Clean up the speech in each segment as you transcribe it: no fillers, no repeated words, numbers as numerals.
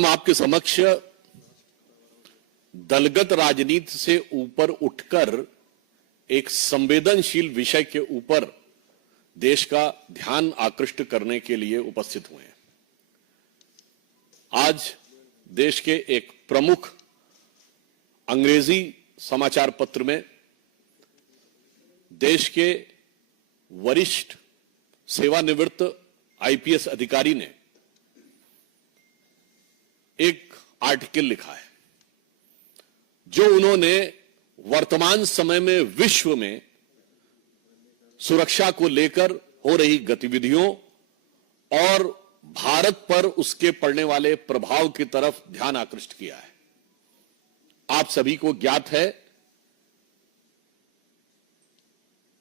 हम आपके समक्ष दलगत राजनीति से ऊपर उठकर एक संवेदनशील विषय के ऊपर देश का ध्यान आकृष्ट करने के लिए उपस्थित हुए हैं। आज देश के एक प्रमुख अंग्रेजी समाचार पत्र में देश के वरिष्ठ सेवानिवृत्त आईपीएस अधिकारी ने एक आर्टिकल लिखा है जो उन्होंने वर्तमान समय में विश्व में सुरक्षा को लेकर हो रही गतिविधियों और भारत पर उसके पड़ने वाले प्रभाव की तरफ ध्यान आकृष्ट किया है। आप सभी को ज्ञात है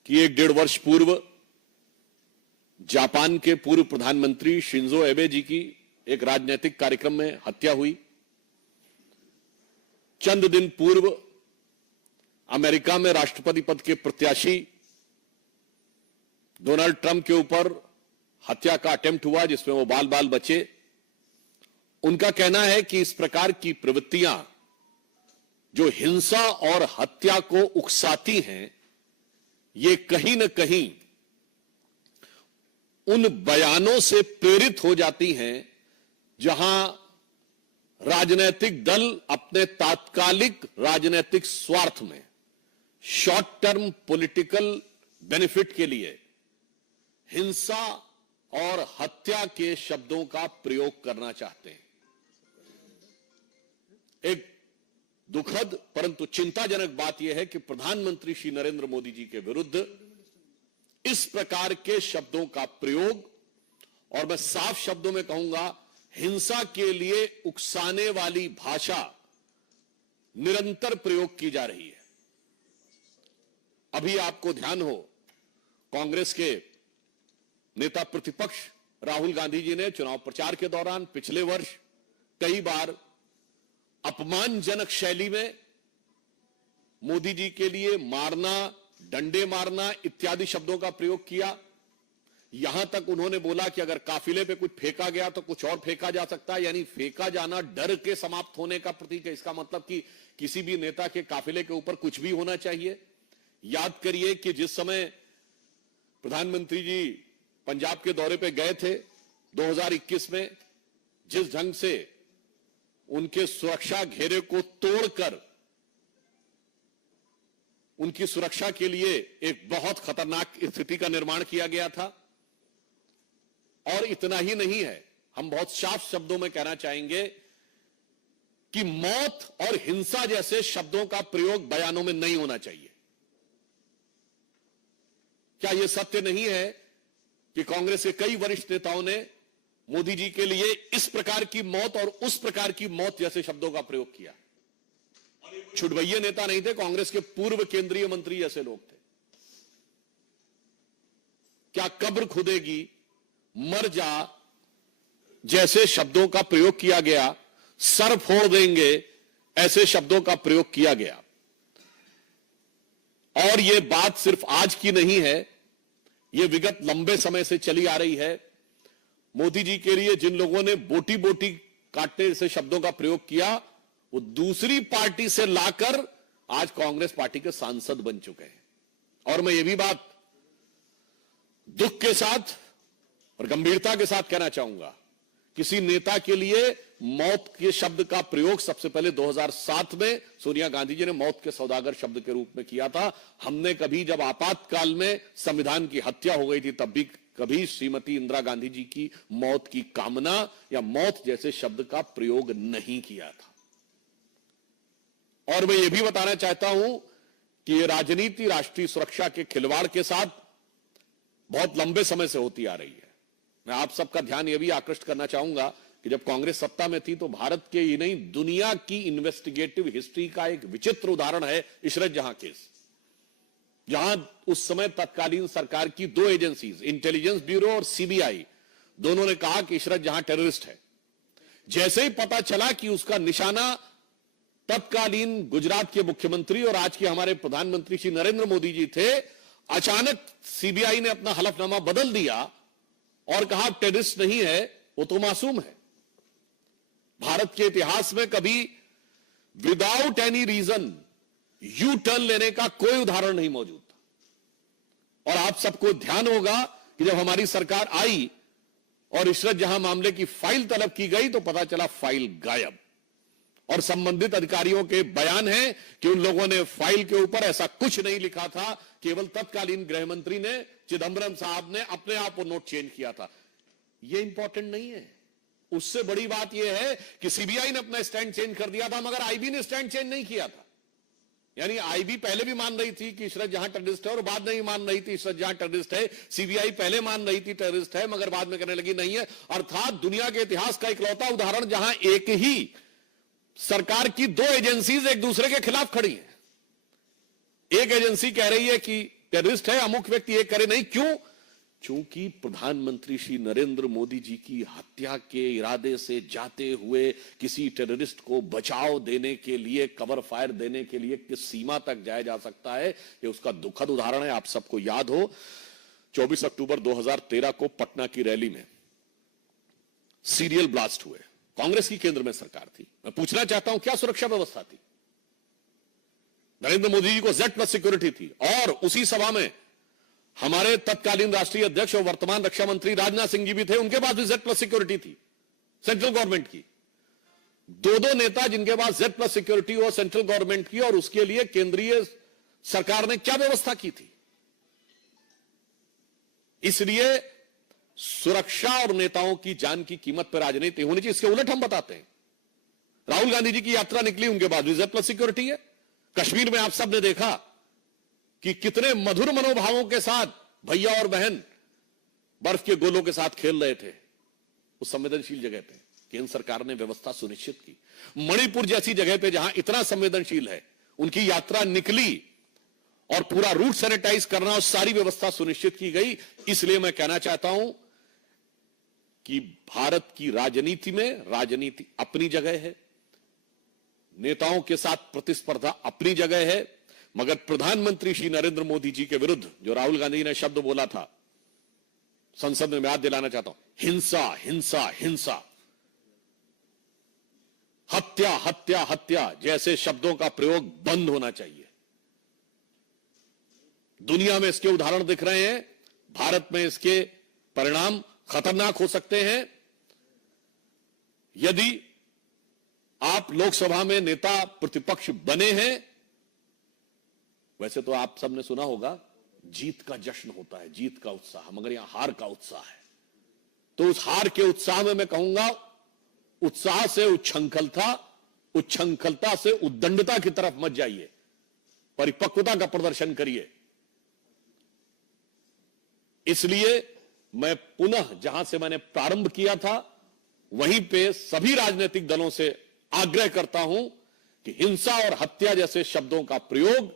कि 1.5 वर्ष पूर्व जापान के पूर्व प्रधानमंत्री शिंजो एबे जी की एक राजनीतिक कार्यक्रम में हत्या हुई। चंद दिन पूर्व अमेरिका में राष्ट्रपति पद के प्रत्याशी डोनाल्ड ट्रंप के ऊपर हत्या का अटेम्प्ट हुआ जिसमें वो बाल बाल बचे। उनका कहना है कि इस प्रकार की प्रवृत्तियां जो हिंसा और हत्या को उकसाती हैं, ये कहीं न कहीं उन बयानों से प्रेरित हो जाती हैं जहां राजनीतिक दल अपने तात्कालिक राजनीतिक स्वार्थ में शॉर्ट टर्म पॉलिटिकल बेनिफिट के लिए हिंसा और हत्या के शब्दों का प्रयोग करना चाहते हैं। एक दुखद परंतु चिंताजनक बात यह है कि प्रधानमंत्री श्री नरेंद्र मोदी जी के विरुद्ध इस प्रकार के शब्दों का प्रयोग, और मैं साफ शब्दों में कहूंगा हिंसा के लिए उकसाने वाली भाषा निरंतर प्रयोग की जा रही है। अभी आपको ध्यान हो, कांग्रेस के नेता प्रतिपक्ष राहुल गांधी जी ने चुनाव प्रचार के दौरान पिछले वर्ष कई बार अपमानजनक शैली में मोदी जी के लिए मारना, डंडे मारना इत्यादि शब्दों का प्रयोग किया। यहां तक उन्होंने बोला कि अगर काफिले पे कुछ फेंका गया तो कुछ और फेंका जा सकता है, यानी फेंका जाना डर के समाप्त होने का प्रतीक है। इसका मतलब कि किसी भी नेता के काफिले के ऊपर कुछ भी होना चाहिए। याद करिए कि जिस समय प्रधानमंत्री जी पंजाब के दौरे पे गए थे 2021 में, जिस ढंग से उनके सुरक्षा घेरे को तोड़कर उनकी सुरक्षा के लिए एक बहुत खतरनाक स्थिति का निर्माण किया गया था। और इतना ही नहीं है, हम बहुत साफ शब्दों में कहना चाहेंगे कि मौत और हिंसा जैसे शब्दों का प्रयोग बयानों में नहीं होना चाहिए। क्या यह सत्य नहीं है कि कांग्रेस के कई वरिष्ठ नेताओं ने मोदी जी के लिए इस प्रकार की मौत और उस प्रकार की मौत जैसे शब्दों का प्रयोग किया? छुटभैये नेता नहीं थे, कांग्रेस के पूर्व केंद्रीय मंत्री जैसे लोग थे। क्या कब्र खुदेगी, मर जा जैसे शब्दों का प्रयोग किया गया, सर फोड़ देंगे ऐसे शब्दों का प्रयोग किया गया। और यह बात सिर्फ आज की नहीं है, यह विगत लंबे समय से चली आ रही है। मोदी जी के लिए जिन लोगों ने बोटी बोटी काटने जैसे शब्दों का प्रयोग किया, वो दूसरी पार्टी से लाकर आज कांग्रेस पार्टी के सांसद बन चुके हैं। और मैं ये भी बात दुख के साथ और गंभीरता के साथ कहना चाहूंगा, किसी नेता के लिए मौत के शब्द का प्रयोग सबसे पहले 2007 में सोनिया गांधी जी ने मौत के सौदागर शब्द के रूप में किया था। हमने कभी जब आपातकाल में संविधान की हत्या हो गई थी तब भी कभी श्रीमती इंदिरा गांधी जी की मौत की कामना या मौत जैसे शब्द का प्रयोग नहीं किया था। और मैं यह भी बताना चाहता हूं कि यह राजनीति राष्ट्रीय सुरक्षा के खिलवाड़ के साथ बहुत लंबे समय से होती आ रही है। मैं आप सबका ध्यान यह भी आकृष्ट करना चाहूंगा कि जब कांग्रेस सत्ता में थी तो भारत के ही नहीं दुनिया की इन्वेस्टिगेटिव हिस्ट्री का एक विचित्र उदाहरण है इशरत जहां केस, जहां उस समय तत्कालीन सरकार की दो एजेंसीज, इंटेलिजेंस ब्यूरो और सीबीआई, दोनों ने कहा कि इशरत जहां टेररिस्ट है। जैसे ही पता चला कि उसका निशाना तत्कालीन गुजरात के मुख्यमंत्री और आज के हमारे प्रधानमंत्री श्री नरेंद्र मोदी जी थे, अचानक सीबीआई ने अपना हलफनामा बदल दिया और कहा टेररिस्ट नहीं है, वो तो मासूम है। भारत के इतिहास में कभी without any reason U turn लेने का कोई उदाहरण नहीं मौजूद था। और आप सबको ध्यान होगा कि जब हमारी सरकार आई और इशरत जहां मामले की फाइल तलब की गई तो पता चला फाइल गायब, और संबंधित अधिकारियों के बयान है कि उन लोगों ने फाइल के ऊपर ऐसा कुछ नहीं लिखा था, केवल तत्कालीन गृह मंत्री ने, चिदंबरम साहब ने अपने आप वो नोट चेंज किया था। ये इंपॉर्टेंट नहीं है। उससे बड़ी बात यह है कि सीबीआई ने अपना स्टैंड चेंज कर दिया था, मगर आईबी ने स्टैंड चेंज नहीं किया था। यानी आईबी पहले भी मान रही थी कि इशरत जहां टेररिस्ट है और बाद में भी मान रही थी इशरत जहां टेररिस्ट है। सीबीआई पहले मान रही थी टेररिस्ट है, मगर बाद में कहने लगी नहीं है। अर्थात दुनिया के इतिहास का इकलौता उदाहरण जहां एक ही सरकार की दो एजेंसीज एक दूसरे के खिलाफ खड़ी हैं। एक एजेंसी कह रही है कि टेररिस्ट है अमुक व्यक्ति, एक करे नहीं। क्यों? चूंकि प्रधानमंत्री श्री नरेंद्र मोदी जी की हत्या के इरादे से जाते हुए किसी टेररिस्ट को बचाव देने के लिए, कवर फायर देने के लिए किस सीमा तक जाया जा सकता है, ये उसका दुखद उदाहरण है। आप सबको याद हो 24 अक्टूबर 2013 को पटना की रैली में सीरियल ब्लास्ट हुए। कांग्रेस की केंद्र में सरकार थी। मैं पूछना चाहता हूं क्या सुरक्षा व्यवस्था थी? नरेंद्र मोदी जी को Z+ सिक्योरिटी थी, और उसी सभा में हमारे तत्कालीन राष्ट्रीय अध्यक्ष और वर्तमान रक्षा मंत्री राजनाथ सिंह जी भी थे, उनके पास भी Z+ सिक्योरिटी थी सेंट्रल गवर्नमेंट की। दो नेता जिनके पास Z+ सिक्योरिटी हो सेंट्रल गवर्नमेंट की, और उसके लिए केंद्रीय सरकार ने क्या व्यवस्था की थी? इसलिए सुरक्षा और नेताओं की जान की कीमत पर राजनीति होनी चाहिए। इसके उलट हम बताते हैं, राहुल गांधी जी की यात्रा निकली, उनके पास भी Z+ सिक्योरिटी है। कश्मीर में आप सब ने देखा कि कितने मधुर मनोभावों के साथ भैया और बहन बर्फ के गोलों के साथ खेल रहे थे उस संवेदनशील जगह पे। केंद्र सरकार ने व्यवस्था सुनिश्चित की। मणिपुर जैसी जगह पे जहां इतना संवेदनशील है, उनकी यात्रा निकली और पूरा रूट सैनिटाइज करना और सारी व्यवस्था सुनिश्चित की गई। इसलिए मैं कहना चाहता हूं कि भारत की राजनीति में राजनीति अपनी जगह है, नेताओं के साथ प्रतिस्पर्धा अपनी जगह है, मगर प्रधानमंत्री श्री नरेंद्र मोदी जी के विरुद्ध जो राहुल गांधी ने शब्द बोला था संसद में, मैं याद दिलाना चाहता हूं, हिंसा हिंसा हिंसा, हत्या हत्या हत्या जैसे शब्दों का प्रयोग बंद होना चाहिए। दुनिया में इसके उदाहरण दिख रहे हैं, भारत में इसके परिणाम खतरनाक हो सकते हैं। यदि आप लोकसभा में नेता प्रतिपक्ष बने हैं, वैसे तो आप सबने सुना होगा जीत का जश्न होता है, जीत का उत्साह, मगर यहां हार का उत्साह है। तो उस हार के उत्साह में मैं कहूंगा, उत्साह से उच्छृंखलता, उच्छृंखलता से उद्दंडता की तरफ मत जाइए, परिपक्वता का प्रदर्शन करिए। इसलिए मैं पुनः जहां से मैंने प्रारंभ किया था वहीं पे सभी राजनीतिक दलों से आग्रह करता हूं कि हिंसा और हत्या जैसे शब्दों का प्रयोग,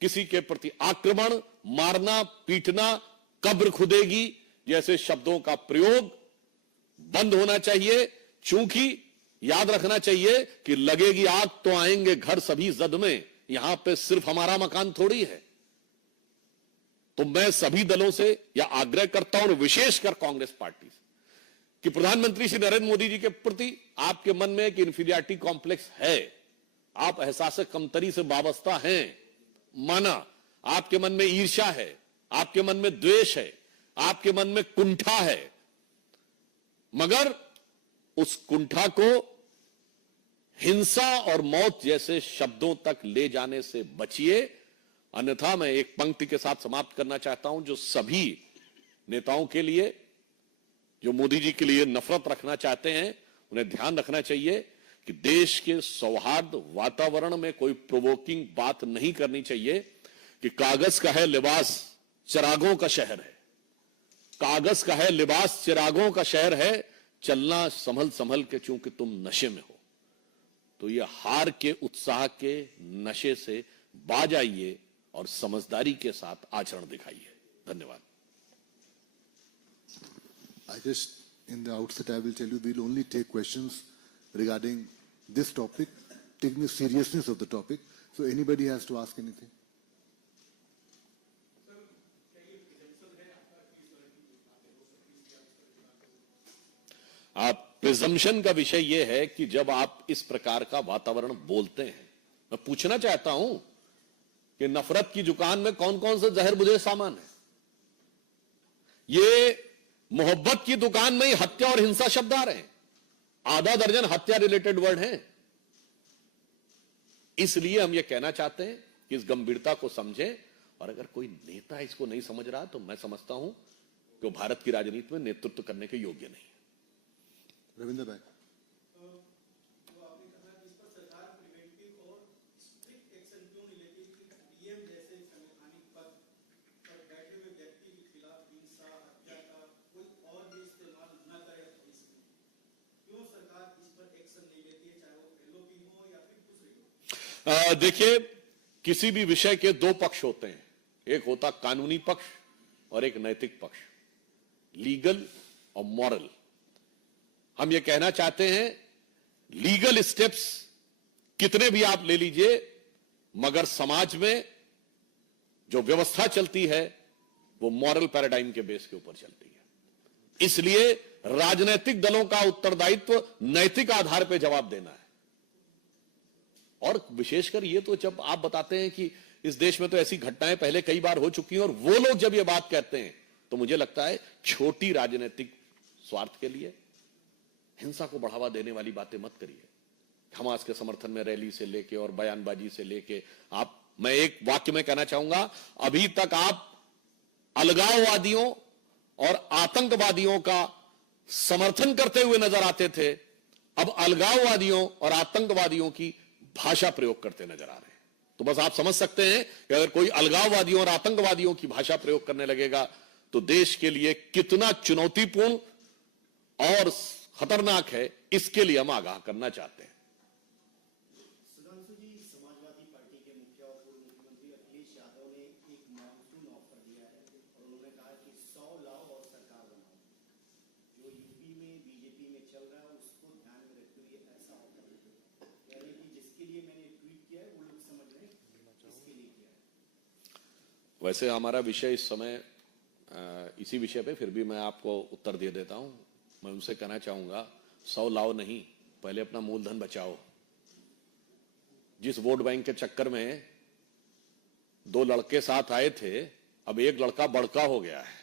किसी के प्रति आक्रमण, मारना, पीटना, कब्र खुदेगी जैसे शब्दों का प्रयोग बंद होना चाहिए। चूंकि याद रखना चाहिए कि लगेगी आग तो आएंगे घर सभी जद में, यहां पे सिर्फ हमारा मकान थोड़ी है। तो मैं सभी दलों से यह आग्रह करता हूं, विशेषकर कांग्रेस पार्टी से, कि प्रधानमंत्री श्री नरेंद्र मोदी जी के प्रति आपके मन में एक इंफीरियरिटी कॉम्प्लेक्स है, आप एहसास कमतरी से वाबस्ता हैं, माना, आपके मन में ईर्ष्या है, आपके मन में द्वेष है, आपके मन में कुंठा है, मगर उस कुंठा को हिंसा और मौत जैसे शब्दों तक ले जाने से बचिए। अन्यथा मैं एक पंक्ति के साथ समाप्त करना चाहता हूं, जो सभी नेताओं के लिए, जो मोदी जी के लिए नफरत रखना चाहते हैं, उन्हें ध्यान रखना चाहिए कि देश के सौहार्द वातावरण में कोई प्रोवोकिंग बात नहीं करनी चाहिए कि कागज का है लिबास चिरागों का शहर है, कागज का है लिबास चिरागों का शहर है, चलना संभल संभल के चूंकि तुम नशे में हो। तो ये हार के उत्साह के नशे से बाज आइए और समझदारी के साथ आचरण दिखाइए। धन्यवाद। I just, in the outset, I will tell you, we'll only take questions regarding this topic, taking the seriousness of the topic. So anybody has to ask anything. आप प्रिजम्पशन का विषय यह है कि जब आप इस प्रकार का वातावरण बोलते हैं, मैं पूछना चाहता हूं कि नफरत की दुकान में कौन कौन से जहर बुझे सामान है? ये मोहब्बत की दुकान में ही हत्या और हिंसा शब्द आ रहे हैं, आधा दर्जन हत्या रिलेटेड वर्ड हैं। इसलिए हम ये कहना चाहते हैं कि इस गंभीरता को समझें, और अगर कोई नेता इसको नहीं समझ रहा तो मैं समझता हूं कि वो भारत की राजनीति में नेतृत्व करने के योग्य नहीं है। रविंद्र भाई, देखिए, किसी भी विषय के दो पक्ष होते हैं, एक होता कानूनी पक्ष और एक नैतिक पक्ष, लीगल और मॉरल। हम यह कहना चाहते हैं लीगल स्टेप्स कितने भी आप ले लीजिए, मगर समाज में जो व्यवस्था चलती है वो मॉरल पैराडाइम के बेस के ऊपर चलती है। इसलिए राजनीतिक दलों का उत्तरदायित्व नैतिक आधार पर जवाब देना है। और विशेषकर ये तो जब आप बताते हैं कि इस देश में तो ऐसी घटनाएं पहले कई बार हो चुकी हैं, और वो लोग जब ये बात कहते हैं तो मुझे लगता है छोटी राजनीतिक स्वार्थ के लिए हिंसा को बढ़ावा देने वाली बातें मत करिए। हमास के समर्थन में रैली से लेके और बयानबाजी से लेके मैं एक वाक्य में कहना चाहूंगा, अभी तक आप अलगाववादियों और आतंकवादियों का समर्थन करते हुए नजर आते थे, अब अलगाववादियों और आतंकवादियों की भाषा प्रयोग करते नजर आ रहे हैं। तो बस आप समझ सकते हैं कि अगर कोई अलगाववादियों और आतंकवादियों की भाषा प्रयोग करने लगेगा तो देश के लिए कितना चुनौतीपूर्ण और खतरनाक है, इसके लिए हम आगाह करना चाहते हैं। सुधांशु जी, समाजवादी पार्टी के मुखिया और पूर्व मुख्यमंत्री अखिलेश यादव ने एक मानसून ऑफर दिया है और उन्होंने कहा कि 100 लाओ और सरकार बनाओ। जो यूपी में बीजेपी में चल रहा है उसको ध्यान में रखते हुए ऐसा ऑफर यानी कि जिसके लिए मैंने ट्वीट किया है वो लोग समझ रहे हैं इसके लिए किया है। वैसे हमारा विषय इस समय इसी विषय पे, फिर भी मैं आपको उत्तर दे देता हूं। मैं उनसे कहना चाहूंगा 100 लाओ नहीं, पहले अपना मूलधन बचाओ। जिस वोट बैंक के चक्कर में 2 लड़के साथ आए थे, अब एक लड़का बड़का हो गया है,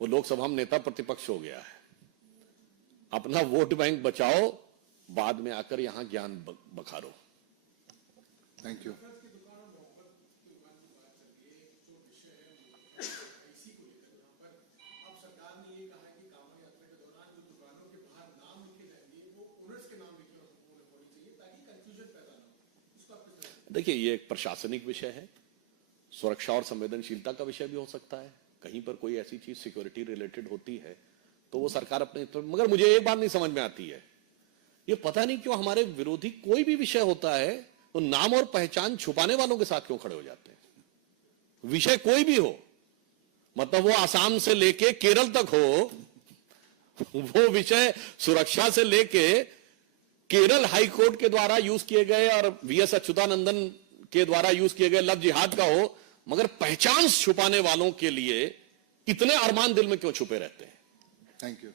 वो लोकसभा में नेता प्रतिपक्ष हो गया है। अपना वोट बैंक बचाओ, बाद में आकर यहां ज्ञान बखारो। Thank you. देखिए, ये एक प्रशासनिक विषय है, सुरक्षा और संवेदनशीलता का विषय भी हो सकता है। कहीं पर कोई ऐसी चीज सिक्योरिटी रिलेटेड होती है तो वो सरकार अपने, मगर मुझे एक बात नहीं समझ में आती है, ये पता नहीं क्यों हमारे विरोधी कोई भी विषय होता है तो नाम और पहचान छुपाने वालों के साथ क्यों खड़े हो जाते हैं। विषय कोई भी हो, मतलब वो आसाम से लेके केरल तक हो, वो विषय सुरक्षा से लेके केरल हाई कोर्ट के द्वारा यूज किए गए और वीएस अच्युतानंदन के द्वारा यूज किए गए लव जिहाद का हो, मगर पहचान छुपाने वालों के लिए इतने अरमान दिल में क्यों छुपे रहते हैं। Thank you.